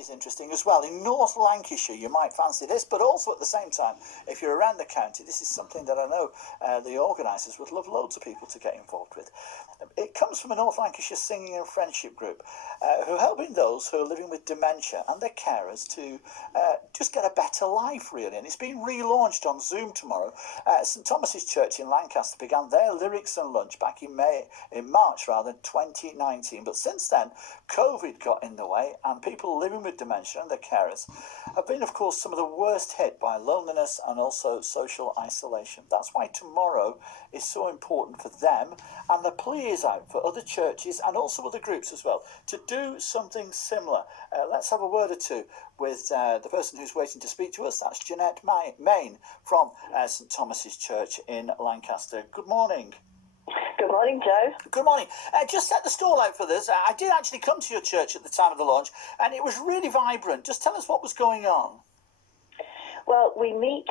is interesting as well. In North Lancashire, you might fancy this, but also at the same time, if you're around the county, this is something that I know the organisers would love loads of people to get involved with. It comes from a North Lancashire singing and friendship group who are helping those who are living with dementia and their carers to just get a better life, really. And it's being relaunched on Zoom tomorrow. St Thomas's Church in Lancaster began their Lyrics and Lunch back in March 2019. But since then, COVID got in the way, and people living with dementia and their carers have been, of course, some of the worst hit by loneliness and also social isolation. That's why tomorrow is so important for them, and the plea is out for other churches and also other groups as well to do something similar. Let's have a word or two with the person who's waiting to speak to us. That's Jeanette Main from St Thomas's Church in Lancaster. Good morning. Good morning, Joe. Good morning. Just set the stall out for this. I did actually come to your church at the time of the launch, and it was really vibrant. Just tell us what was going on. Well, we meet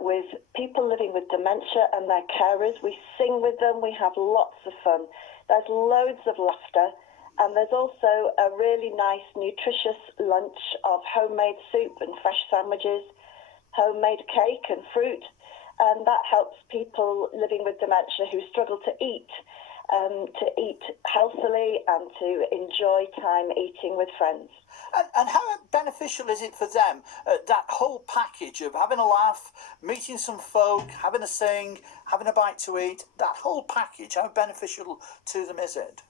with people living with dementia and their carers. We sing with them. We have lots of fun. There's loads of laughter. And there's also a really nice, nutritious lunch of homemade soup and fresh sandwiches, homemade cake and fruit. And that helps people living with dementia who struggle to eat healthily and to enjoy time eating with friends. And how beneficial is it for them, that whole package of having a laugh, meeting some folk, having a sing, having a bite to eat, that whole package, how beneficial to them is it?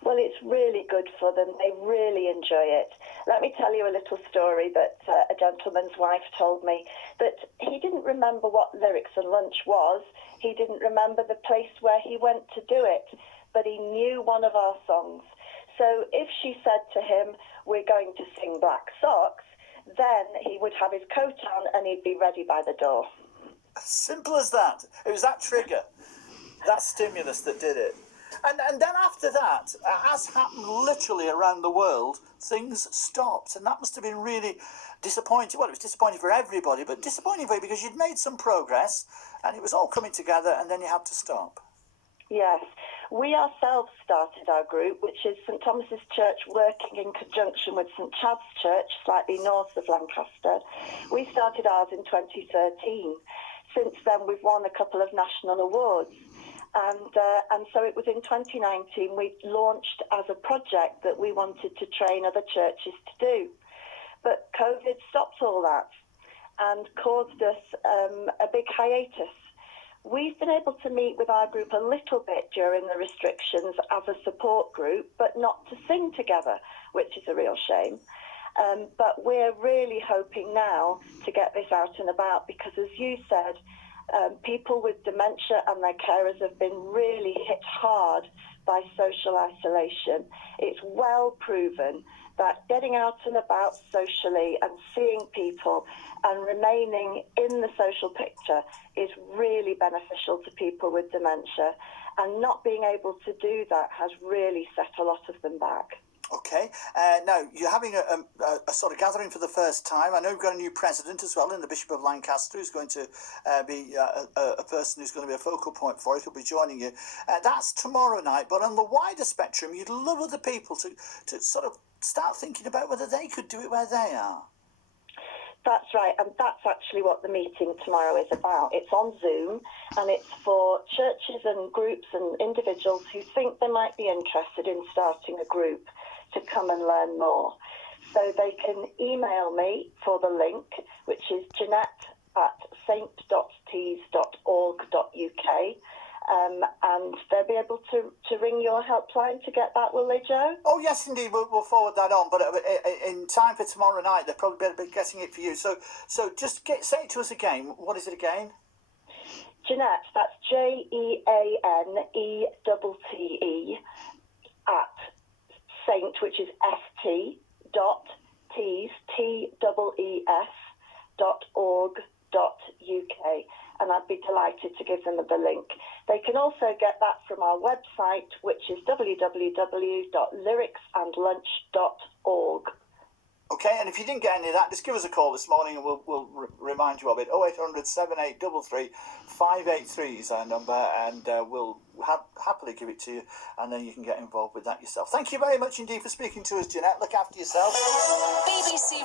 Well, it's really good for them. They really enjoy it. Let me tell you a little story that a gentleman's wife told me, that he didn't remember what Lyrics and Lunch was. He didn't remember the place where he went to do it, but he knew one of our songs. So if she said to him, we're going to sing Black Socks, then he would have his coat on and he'd be ready by the door. Simple as that. It was that trigger, that stimulus that did it. And then after that, as happened literally around the world, things stopped. And that must have been really disappointing. Well, it was disappointing for everybody, but disappointing for you because you'd made some progress and it was all coming together and then you had to stop. Yes. We ourselves started our group, which is St Thomas's Church working in conjunction with St Chad's Church, slightly north of Lancaster. We started ours in 2013. Since then, we've won a couple of national awards. And so it was in 2019 we launched as a project that we wanted to train other churches to do. But COVID stopped all that and caused us a big hiatus. We've been able to meet with our group a little bit during the restrictions as a support group, but not to sing together, which is a real shame. But we're really hoping now to get this out and about because, as you said, people with dementia and their carers have been really hit hard by social isolation. It's well proven that getting out and about socially and seeing people and remaining in the social picture is really beneficial to people with dementia. And not being able to do that has really set a lot of them back. Okay. Now, you're having a sort of gathering for the first time. I know you've got a new president as well in the Bishop of Lancaster, who's going to be a person who's going to be a focal point for it, who'll be joining you. That's tomorrow night. But on the wider spectrum, you'd love other people to sort of start thinking about whether they could do it where they are. That's right, and that's actually what the meeting tomorrow is about. It's on Zoom, and it's for churches and groups and individuals who think they might be interested in starting a group to come and learn more. So they can email me for the link, which is jeanette@saint.tees.org.uk, and they'll be able to ring your helpline to get that, will they, Joe? Oh, yes, indeed. We'll forward that on, but in time for tomorrow night, they'll probably better be getting it for you. So just say it to us again. What is it again? Jeanette, that's JEANETTE, at Saint, which is st.tees, TEES.org.uk, and I'd be delighted to give them the link. They can also get that from our website, which is www.lyricsandlunch.org. Okay, and if you didn't get any of that, just give us a call this morning and we'll remind you of it. 0800 7833 583 is our number, and we'll happily give it to you, and then you can get involved with that yourself. Thank you very much indeed for speaking to us, Jeanette. Look after yourself. BBC